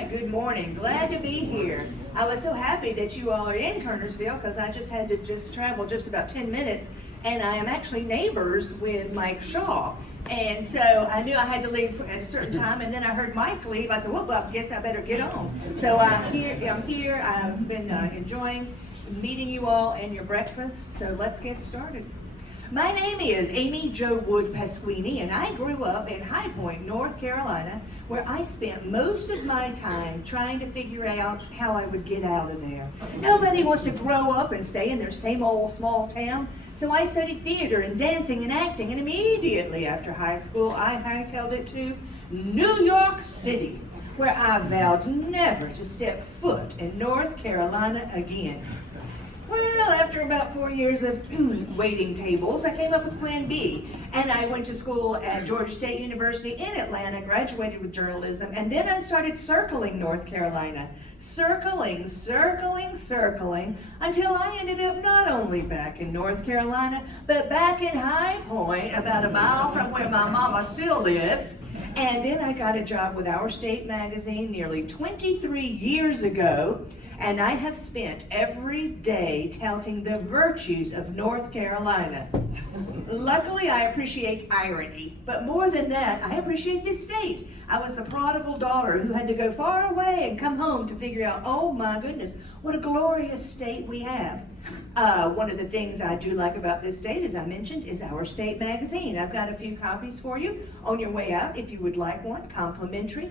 right, good morning. Glad to be here. I was so happy that you all are in Kernersville because I just had to travel just about 10 minutes, and I am actually neighbors with Mike Shaw. And so I knew I had to leave at a certain time, and then I heard Mike leave. I said, well, I guess I better get on. So I'm here. I've been enjoying meeting you all and your breakfast, so let's get started. My name is Amy Jo Wood Pasquini, and I grew up in High Point, North Carolina, where I spent most of my time trying to figure out how I would get out of there. Nobody wants to grow up and stay in their same old small town, so I studied theater and dancing and acting, and immediately after high school, I hightailed it to New York City, where I vowed never to step foot in North Carolina again. Well, after about 4 years of waiting tables, I came up with Plan B, and I went to school at Georgia State University in Atlanta, graduated with journalism, and then I started circling North Carolina. Circling, until I ended up not only back in North Carolina, but back in High Point, about a mile from where my mama still lives. And then I got a job with Our State magazine nearly 23 years ago. And I have spent every day touting the virtues of North Carolina. Luckily, I appreciate irony, but more than that, I appreciate this state. I was the prodigal daughter who had to go far away and come home to figure out, oh my goodness, what a glorious state we have. One of the things I do like about this state, as I mentioned, is Our State magazine. I've got a few copies for you on your way out if you would like one, complimentary.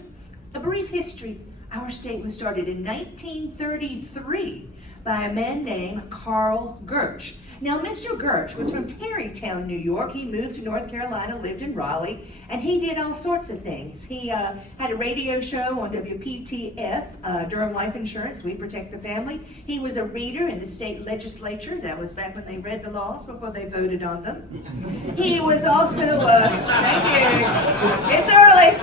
A brief history. Our state was started in 1933 by a man named Carl Gertsch. Now, Mr. Gertsch was from Tarrytown, New York. He moved to North Carolina, lived in Raleigh, and he did all sorts of things. He had a radio show on WPTF, Durham Life Insurance, We Protect the Family. He was a reader in the state legislature. That was back when they read the laws before they voted on them. He was also, thank you, it's early.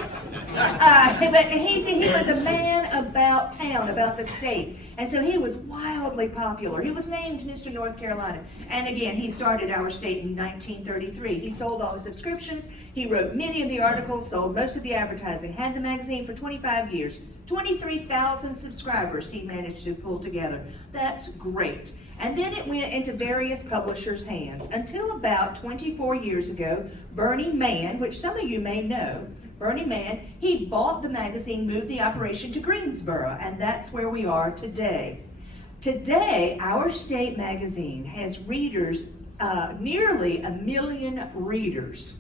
But he was a man about town, about the state. And so he was wildly popular. He was named Mr. North Carolina. And again, he started Our State in 1933. He sold all the subscriptions. He wrote many of the articles, sold most of the advertising, had the magazine for 25 years. 23,000 subscribers he managed to pull together. That's great. And then it went into various publishers' hands until about 24 years ago, Bernie Mann, which some of you may know, Bernie Mann, he bought the magazine, moved the operation to Greensboro, and that's where we are today. Today, Our State magazine has readers, nearly 1 million readers,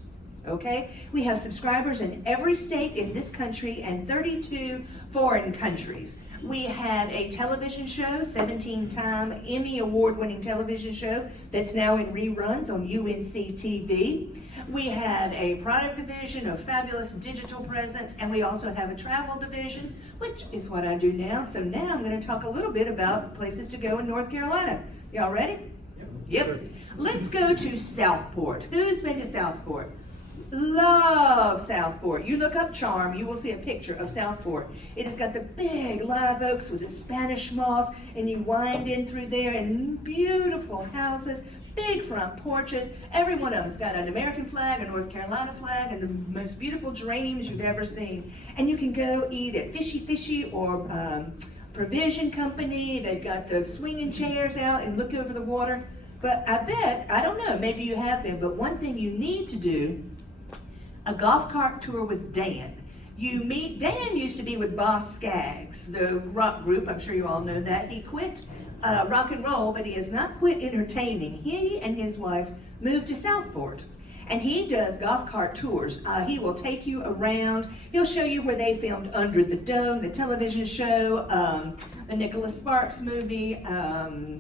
okay? We have subscribers in every state in this country and 32 foreign countries. We had a television show, 17-time Emmy Award-winning television show that's now in reruns on UNC TV. We had a product division, a fabulous digital presence, and we also have a travel division, which is what I do now. So now I'm going to talk a little bit about places to go in North Carolina. Y'all ready? Yep. Let's go to Southport. Who's been to Southport? Love Southport. You look up Charm, you will see a picture of Southport. It has got the big live oaks with the Spanish moss, and you wind in through there, and beautiful houses, big front porches. Every one of them's got an American flag, a North Carolina flag, and the most beautiful geraniums you've ever seen. And you can go eat at Fishy or Provision Company. They've got the swinging chairs out and look over the water. But I bet, I don't know, maybe you have been, but one thing you need to do, a golf cart tour with Dan. Dan used to be with Boss Skaggs, the rock group. I'm sure you all know that. He quit rock and roll, but he has not quit entertaining. He and his wife moved to Southport, and he does golf cart tours. He will take you around. He'll show you where they filmed Under the Dome, the television show, the Nicholas Sparks movie,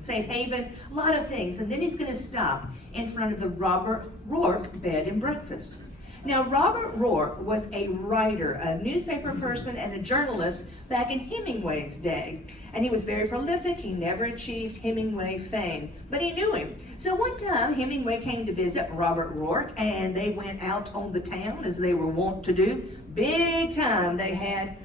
Safe Haven, a lot of things. And then he's going to stop in front of the Robert Rourke Bed and Breakfast. Now, Robert Rourke was a writer, a newspaper person, and a journalist back in Hemingway's day. And he was very prolific. He never achieved Hemingway fame, but he knew him. So one time, Hemingway came to visit Robert Rourke, and they went out on the town, as they were wont to do. Big time they had.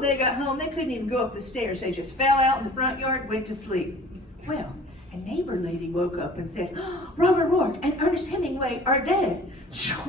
They got home. They couldn't even go up the stairs. They just fell out in the front yard, went to sleep. Well, A neighbor lady woke up and said, Robert Rourke and Ernest Hemingway are dead.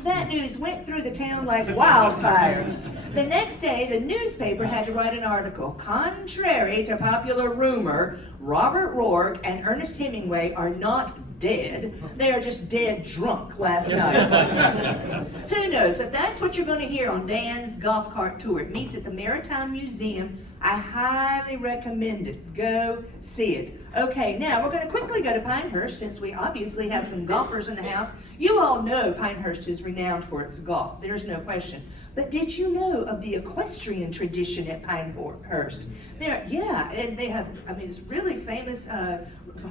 That news went through the town like wildfire. The next day, the newspaper had to write an article. Contrary to popular rumor, Robert Rourke and Ernest Hemingway are not dead. They are just dead drunk last night. Who knows, but that's what you're going to hear on Dan's golf cart tour. It meets at the Maritime Museum. I highly recommend it. Go see it. Okay, now we're going to quickly go to Pinehurst since we obviously have some golfers in the house. You all know Pinehurst is renowned for its golf. There's no question. But did you know of the equestrian tradition at Pinehurst? And they have, it's really famous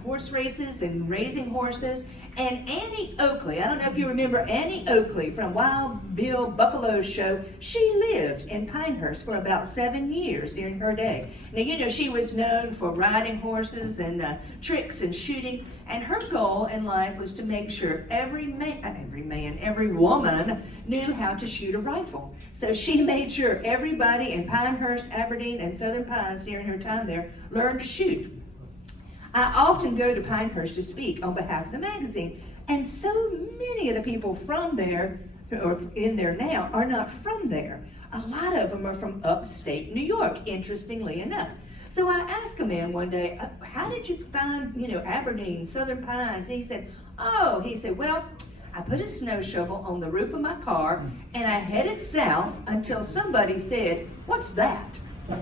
horse races and raising horses. And Annie Oakley, I don't know if you remember Annie Oakley from Wild Bill Buffalo's show, she lived in Pinehurst for about 7 years during her day. Now, she was known for riding horses and tricks and shooting, and her goal in life was to make sure every woman knew how to shoot a rifle. So she made sure everybody in Pinehurst, Aberdeen, and Southern Pines during her time there learned to shoot. I often go to Pinehurst to speak on behalf of the magazine, and so many of the people from there, or in there now, are not from there. A lot of them are from upstate New York, interestingly enough. So I asked a man one day, how did you find, Aberdeen, Southern Pines? He said, well, I put a snow shovel on the roof of my car, and I headed south until somebody said, what's that? So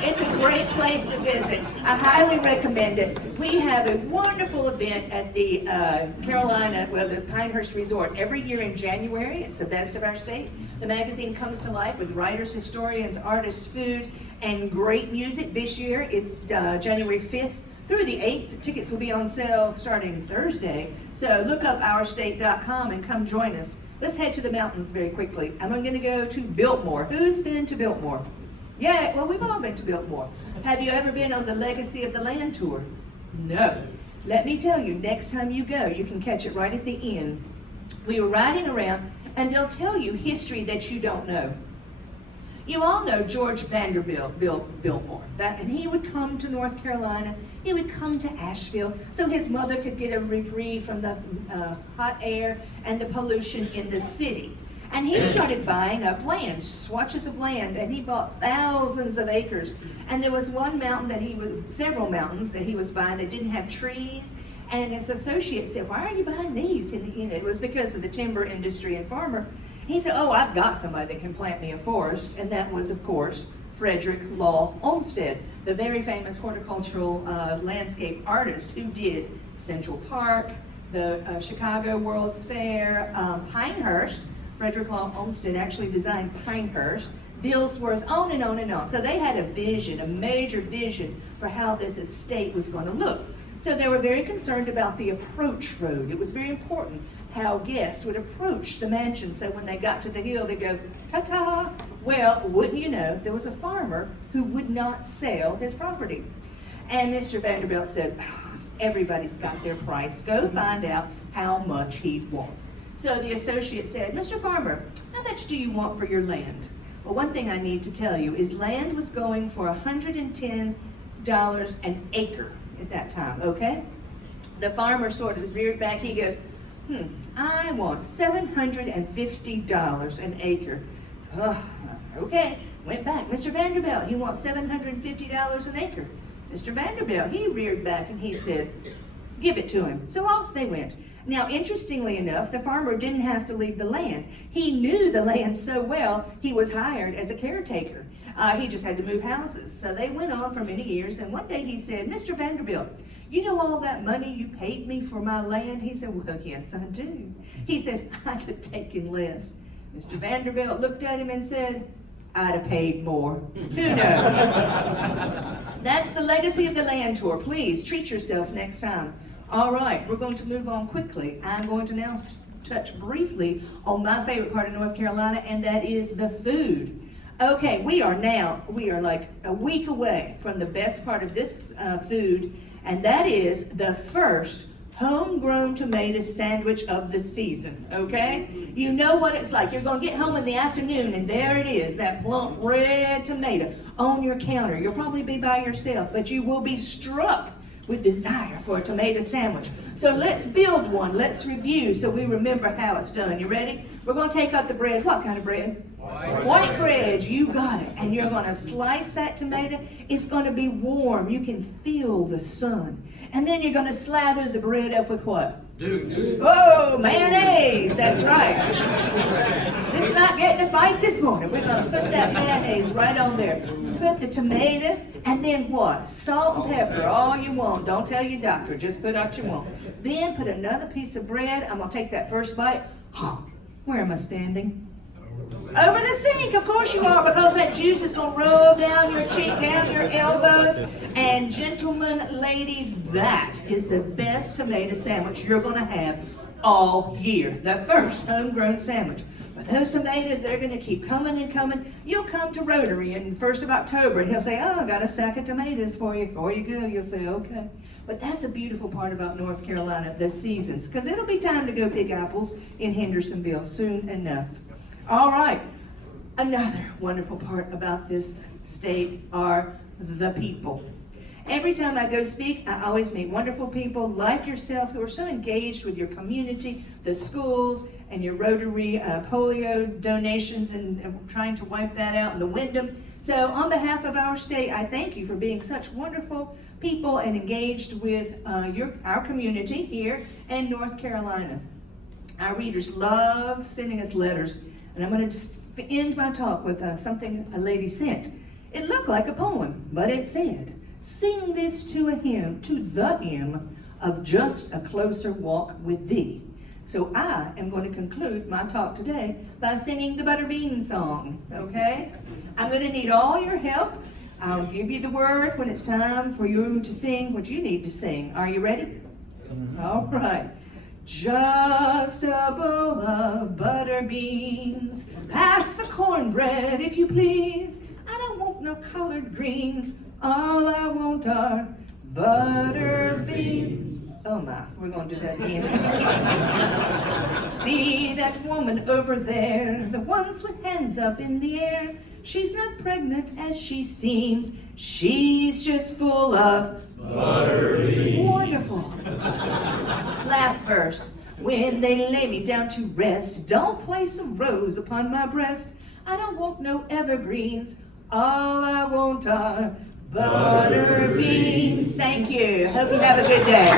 it's a great place to visit. I highly recommend it. We have a wonderful event at the the Pinehurst Resort every year in January. It's the best of our state. The magazine comes to life with writers, historians, artists, food, and great music. This year it's January 5th through the 8th. Tickets will be on sale starting Thursday. So look up ourstate.com and come join us. Let's head to the mountains very quickly. I'm going to go to Biltmore. Who's been to Biltmore? Yeah, well, we've all been to Biltmore. Have you ever been on the Legacy of the Land tour? No. Let me tell you, next time you go, you can catch it right at the end. We were riding around, and they'll tell you history that you don't know. You all know George Vanderbilt built Biltmore, and he would come to North Carolina. He would come to Asheville so his mother could get a reprieve from the hot air and the pollution in the city. And he started buying up land, swatches of land, and he bought thousands of acres. And there was several mountains that he was buying that didn't have trees. And his associate said, why are you buying these? And it was because of the timber industry and farmer. He said, I've got somebody that can plant me a forest. And that was, of course, Frederick Law Olmsted, the very famous horticultural landscape artist who did Central Park, the Chicago World's Fair, Pinehurst. Frederick Law Olmsted actually designed Pinehurst, Dillsworth, on and on and on. So they had a vision, a major vision for how this estate was going to look. So they were very concerned about the approach road. It was very important how guests would approach the mansion. So when they got to the hill, they'd go, ta-ta. Well, wouldn't you know, there was a farmer who would not sell his property. And Mr. Vanderbilt said, everybody's got their price. Go find out how much he wants. So the associate said, Mr. Farmer, how much do you want for your land? Well, one thing I need to tell you is land was going for $110 an acre at that time, okay? The farmer sort of reared back. He goes, I want $750 an acre. Oh, okay, went back. Mr. Vanderbilt, you want $750 an acre? Mr. Vanderbilt, he reared back and he said, give it to him. So off they went. Now, interestingly enough, the farmer didn't have to leave the land. He knew the land so well, he was hired as a caretaker. He just had to move houses. So they went on for many years, and one day he said, Mr. Vanderbilt, you know all that money you paid me for my land? He said, well, yes, I do. He said, I'd have taken less. Mr. Vanderbilt looked at him and said, I'd have paid more. Who knows? That's the Legacy of the Land tour. Please treat yourself next time. All right, we're going to move on quickly. I'm going to now touch briefly on my favorite part of North Carolina, and that is the food. Okay, we are like a week away from the best part of this food, and that is the first homegrown tomato sandwich of the season, okay? You know what it's like. You're going to get home in the afternoon, and there it is, that plump red tomato on your counter. You'll probably be by yourself, but you will be struck with desire for a tomato sandwich. So let's build one. Let's review so we remember how it's done. You ready? We're going to take out the bread. What kind of bread? White bread. You got it. And you're going to slice that tomato. It's going to be warm. You can feel the sun. And then you're going to slather the bread up with what? Dukes. Oh, mayonnaise. That's right. Let's not get in a fight this morning. We're going to put that mayonnaise right on there. Put the tomato, and then what? Salt and pepper, all you want. Don't tell your doctor. Just put what you want. Then put another piece of bread. I'm going to take that first bite. Where am I standing? Over the sink, of course you are, because that juice is going to roll down your cheek, down your elbows. And gentlemen, ladies, that is the best tomato sandwich you're going to have all year. The first homegrown sandwich. But those tomatoes, they're going to keep coming and coming. You'll come to Rotary in the 1st of October, and he'll say, oh, I got a sack of tomatoes for you. Before you go, you'll say, okay. But that's a beautiful part about North Carolina, the seasons, because it'll be time to go pick apples in Hendersonville soon enough. All right, another wonderful part about this state are the people. Every time I go speak, I always meet wonderful people like yourself who are so engaged with your community, the schools, and your Rotary polio donations and trying to wipe that out in the Wyndham. So on behalf of our state, I thank you for being such wonderful people and engaged with our community here in North Carolina. Our readers love sending us letters. And I'm going to just end my talk with something a lady sent. It looked like a poem, but it said, sing this to a hymn, to the hymn of just a closer walk with thee. So I am going to conclude my talk today by singing the Butterbean song, okay? I'm going to need all your help. I'll give you the word when it's time for you to sing what you need to sing. Are you ready? All right. Just a bowl of butter beans. Pass the cornbread, if you please. I don't want no collard greens. All I want are butter beans. Oh my, we're going to do that again. See that woman over there, the ones with hands up in the air. She's not pregnant as she seems. She's just full of butter beans. Wonderful. Last verse. When they lay me down to rest, don't place a rose upon my breast. I don't want no evergreens. All I want are butter beans. Thank you. Hope you have a good day.